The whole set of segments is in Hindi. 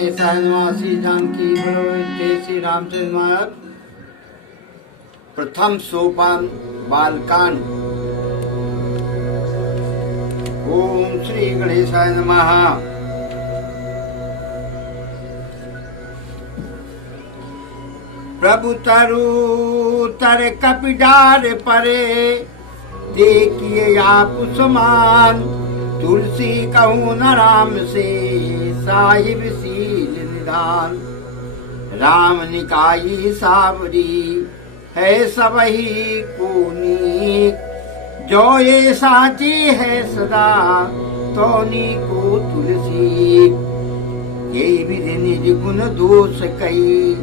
गणेशाय नमः। श्री जानकी बोलो जय श्री रामचंद्र महाराज। प्रथम सोपान बालकांड। ओम श्री गणेशाय नमः। प्रभु तरु तर कपिडार परे, देखिए आप समान। तुलसी कहूँ न राम से, साहिब सील निधान। राम निकाई सावरी, है सबही को जो ये साची है सदा, तोनी को तुलसी। ये विधि निज गुण दोष कई,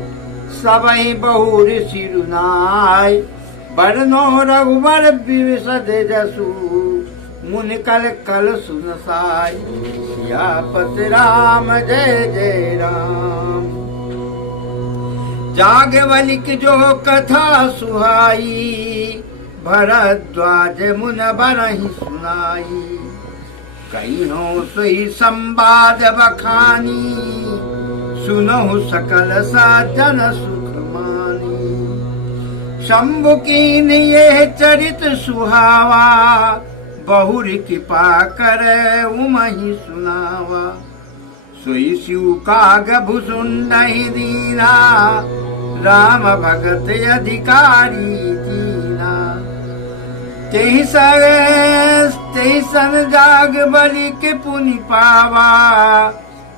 सबही बहुर सिरुनाय। बरनो रघुबर विविशद जसु, मुन कल कल सुनसाय। सियापत राम जय जय राम। जागवलिक जो कथा सुहाई, भरद्वाज मुन बरहि सुनाई। कहिनो सोई संवाद बखानी, सुनहु सकल सज्जन सुख मानी। शंभु कीन ये चरित सुहावा, बहुर कृपा कर उमहि सुनावा। सोई शिव काग भुसुंडहि दीना, राम भगत अधिकारी दीना। तेहि सन जाग बलि के पुनि पावा,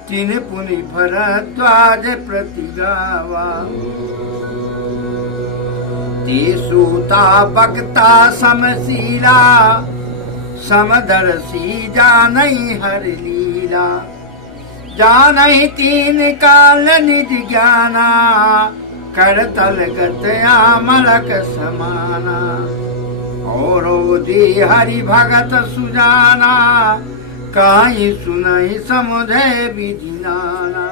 तिन पुनि भरद्वाज प्रति गावा। ते सूता बक्ता समशीला, समदर्शी जानहि हर लीला। जानहि तीन काल निज ज्ञाना, करतल गत आमलक समाना। औरो दे हरि भगत सुजाना, काहि सुनहि समुझै विधि नाना।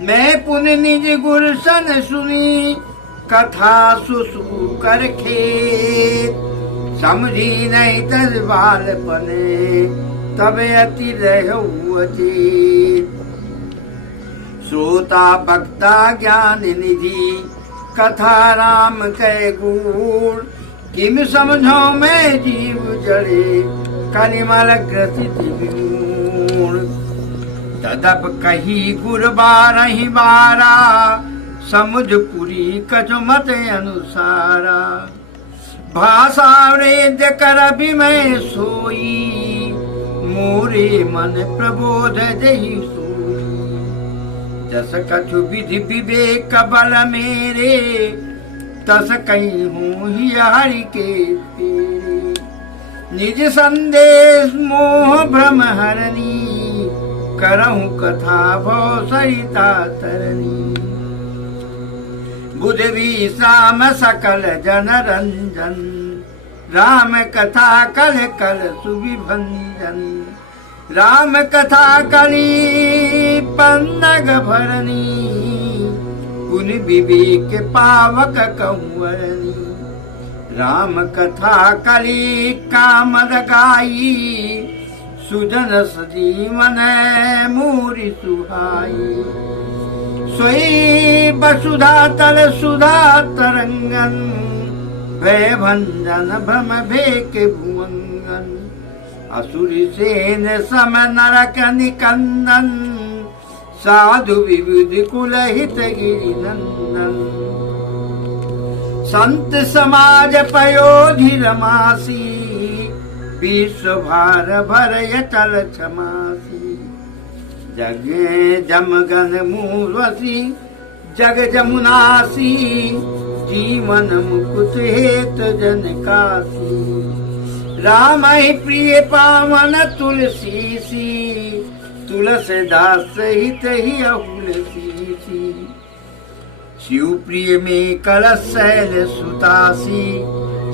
मैं पुन निज गुरसन सुनी, कथा सुसु कर खेत। समझी नहीं तज बाल पने, तब अति रहु अचेत। श्रोता भक्ता ज्ञान निधि, कथा राम कै गुण। किम समझो मैं जीव जड़े, कलिमल ग्रसित विमूढ़। तदप कही गुर बारहि बारा, समुझ पुरी कछु मत अनुसारा। भाषा वेद कर अभिमय सोई, मोरे मन प्रबोध जहि सोई। जस कछु विधि विवेक बल मेरे, तस कहीं हूँ ही हरि के तेरे। निज संदेश मोह भ्रम हरनी, करहूँ कथा भव सरिता तरनी। बुध विश्राम सकल जन रंजन, राम कथा कल कल सुविभंजन। राम कथा कली पन्नग भरनी, पुनि विवेक पावक कंवरनी। राम कथा कली कामद गाई, सुजन सजीवन मूरि सुहाई। सोई वसुधा तल सुधा तरंगन, भय भंजन भ्रम भेक भुवंगन। असुरी सेन सम नरक निकंदन, साधु विविध कुल हित गिरि नंदन। संत समाज पयोधि रमासी, विश्व भार भरय चल क्षमासी। जग जमगन मूर्वसी, जग जमुनासी। जीवन मुकुट हेत जन कासी। राम ही प्रिय पावन तुलसी सी, तुलसीदास हित ही अहुलसी सी। शिव प्रिय में कलश शैल सुतासी,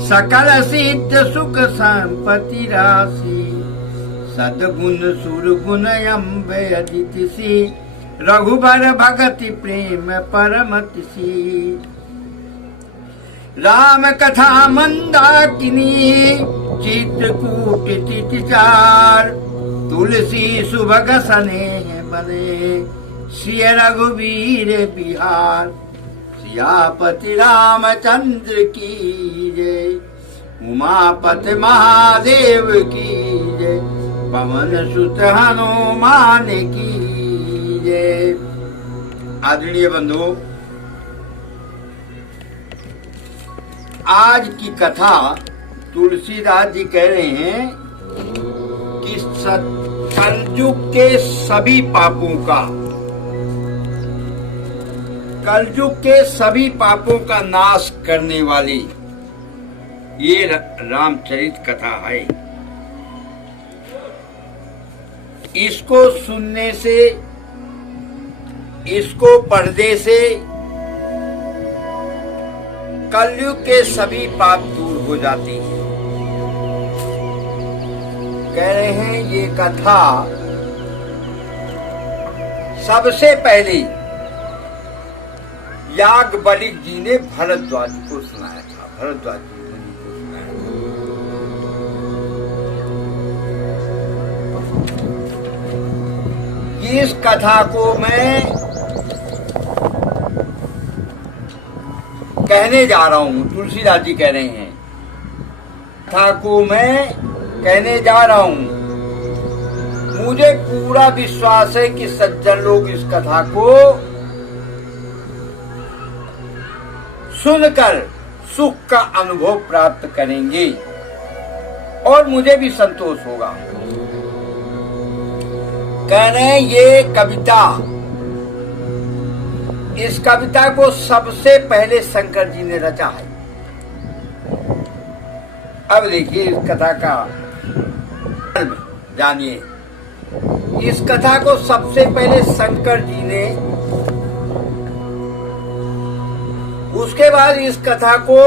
सकल सिद्ध सुख संपत्ति राशि। सदगुण सुरगुण अम्ब अदिति सी, रघुबर भगति प्रेम परमति सी। राम कथा मंदाकिनी, चित्रकूट तिथिचार। तुलसी सुभग स्नेह बने, सिय रघुवीर बिहार, सियापति रामचंद्र की जय, उमापति महादेव की जय, पवन सुत हनुमान की जय। आदरणीय बंधु, आज की कथा तुलसीदास जी कह रहे हैं कि कलयुग के सभी पापों का, कलयुग के सभी पापों का नाश करने वाली ये रामचरित कथा है। इसको सुनने से, इसको पढ़ने से कलयुग के सभी पाप दूर हो जाते हैं। कह रहे हैं ये कथा सबसे पहले याज्ञवल्क्य जी ने भरद्वाज को सुनाया था। भरद्वाज जी को सुनाया। इस कथा को मैं कहने जा रहा हूं, तुलसीदास जी कह रहे हैं, कथा को मैं कहने जा रहा हूं। मुझे पूरा विश्वास है कि सज्जन लोग इस कथा को सुनकर सुख का अनुभव प्राप्त करेंगे और मुझे भी संतोष होगा। कह रहे हैं ये कविता, इस कविता को सबसे पहले शंकर जी ने रचा है। अब देखिए इस कथा का जानिए। इस कथा को सबसे पहले शंकर जी ने, उसके बाद इस कथा को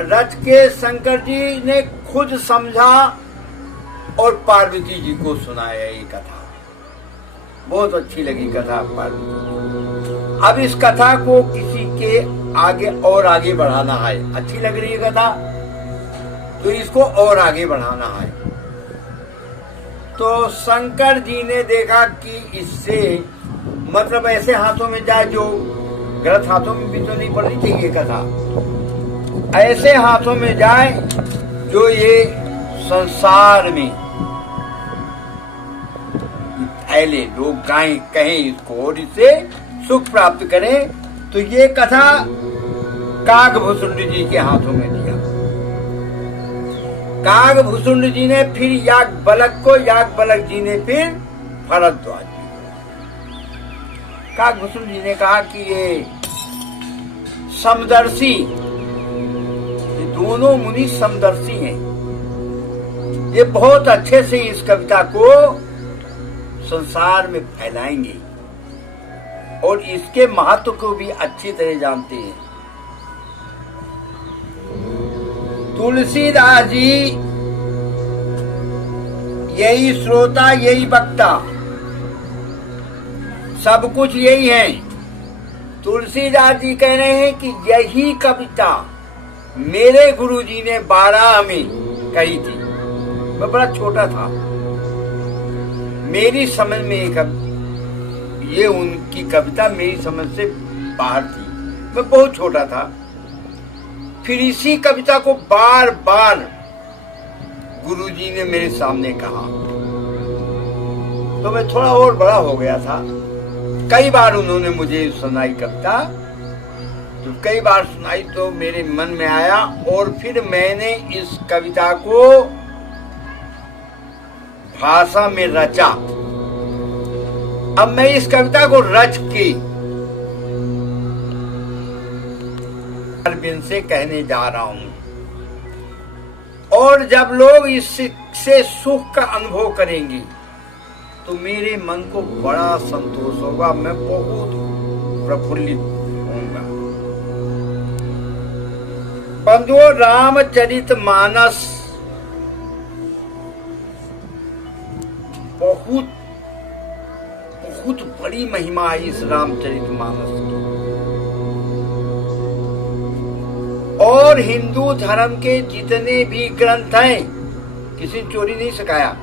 रच के शंकर जी ने खुद समझा और पार्वती जी को सुनाया। ये कथा बहुत अच्छी लगी कथा पार्वती जी। अब इस कथा को किसी के आगे और आगे बढ़ाना है। अच्छी लग रही है कथा, तो इसको और आगे बढ़ाना है। तो शंकर जी ने देखा कि इससे मतलब ऐसे हाथों में जाए, जो गलत हाथों में भी तो नहीं पड़नी चाहिए कथा, ऐसे हाथों में जाए जो ये संसार में फैले, लोग गाएं कहें इसको और इससे सुख प्राप्त करें। तो ये कथा काकभूषुंड जी के हाथों में दिया। काकभूषुंड जी ने फिर याज्ञवल्क्य को, याज्ञवल्क्य जी ने फिर भरद्वाज जी। काकभूषुंड जी ने कहा कि ये समदर्शी, ये दोनों मुनि समदर्शी हैं, ये बहुत अच्छे से इस कविता को संसार में फैलाएंगे और इसके महत्व को भी अच्छी तरह जानते हैं। तुलसीदास जी यही श्रोता, यही वक्ता, सब कुछ यही है। तुलसीदास जी कह रहे हैं कि यही कविता मेरे गुरुजी ने 12 में कही थी। मैं बड़ा छोटा था, मेरी समझ में ये उनकी कविता मेरी समझ से बाहर थी, मैं बहुत छोटा था। फिर इसी कविता को बार बार गुरुजी ने मेरे सामने कहा, तो मैं थोड़ा और बड़ा हो गया था। कई बार उन्होंने मुझे सुनाई कविता, तो कई बार सुनाई तो मेरे मन में आया और फिर मैंने इस कविता को भाषा में रचा। अब मैं इस कविता को रच के अरविंद से कहने जा रहा हूं, और जब लोग इससे सुख का अनुभव करेंगे तो मेरे मन को बड़ा संतोष होगा, मैं बहुत प्रफुल्लित होऊंगा। बंधुओं, रामचरितमानस बहुत बहुत बड़ी महिमा है इस रामचरितमानस की। और हिंदू धर्म के जितने भी ग्रंथ हैं, किसी ने चोरी नहीं सिखाया,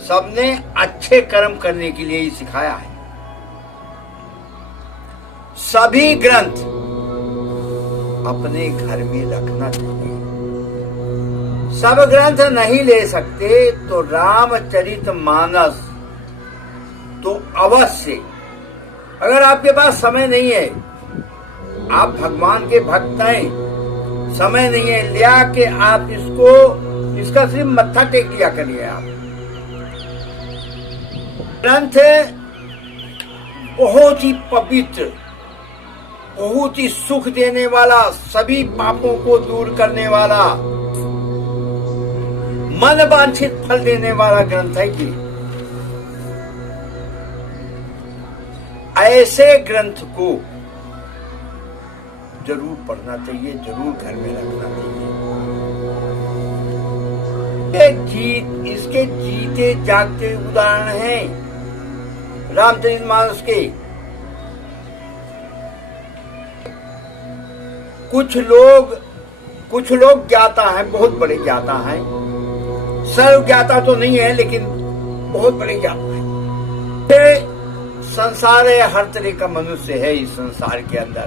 सबने अच्छे कर्म करने के लिए ही सिखाया है। सभी ग्रंथ अपने घर में रखना चाहिए। सब ग्रंथ नहीं ले सकते तो रामचरितमानस तो अवश्य, अगर आपके पास समय नहीं है, आप भगवान के भक्त हैं, समय नहीं है, लिया के आप इसका सिर्फ मत्था टेक लिया करिए। आप ग्रंथ बहुत ही पवित्र, बहुत ही सुख देने वाला, सभी पापों को दूर करने वाला, मन वांछित फल देने वाला ग्रंथ है कि ऐसे ग्रंथ को जरूर पढ़ना चाहिए, जरूर घर में रखना चाहिए। इसके जीते जागते उदाहरण हैं रामचरितमानस के। कुछ लोग ज्ञाता हैं, बहुत बड़े ज्ञाता हैं, सर्व ज्ञाता तो नहीं है लेकिन बहुत बड़े ज्ञाता हैं। संसार है, हर तरह का मनुष्य है इस संसार के अंदर।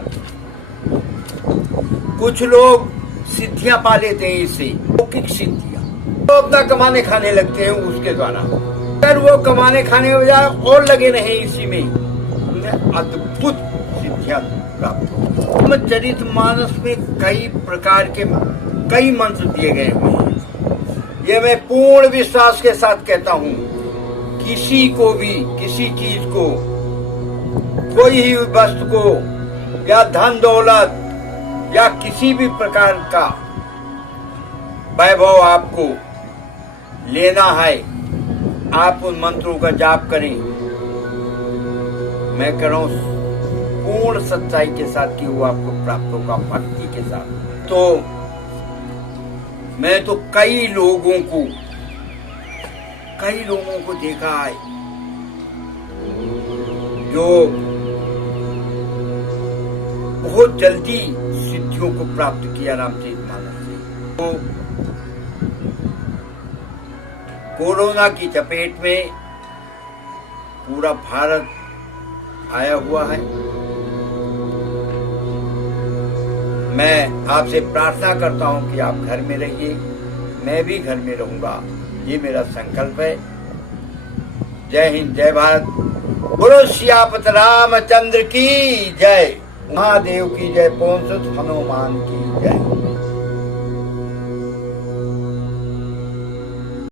कुछ लोग सिद्धियां पा लेते हैं इससे, लौकिक सिद्धियां, तो अपना कमाने खाने लगते हैं उसके द्वारा। अगर वो कमाने खाने के बजाय और लगे रहे इसी में, उन्हें अद्भुत सिद्धियां प्राप्त होती। रामचरितमानस में कई प्रकार के कई मंत्र दिए गए हुए हैं। ये मैं पूर्ण विश्वास के साथ कहता हूँ, किसी को भी किसी चीज को, कोई ही वस्तु को या धन दौलत या किसी भी प्रकार का वैभव आपको लेना है, आप उन मंत्रों का जाप करें। मैं कह रहा हूं पूर्ण सच्चाई के साथ कि वो आपको प्राप्त होगा, भक्ति के साथ। तो मैं तो कई लोगों को देखा है जो बहुत जल्दी सिद्धियों को प्राप्त किया रामचरितमानस से। तो कोरोना की चपेट में पूरा भारत आया हुआ है। मैं आपसे प्रार्थना करता हूं कि आप घर में रहिए, मैं भी घर में रहूंगा, ये मेरा संकल्प है। जय हिंद, जय भारत। बोलो सियापत रामचंद्र की जय, महादेव की जय, पवन सुत हनुमान की जय।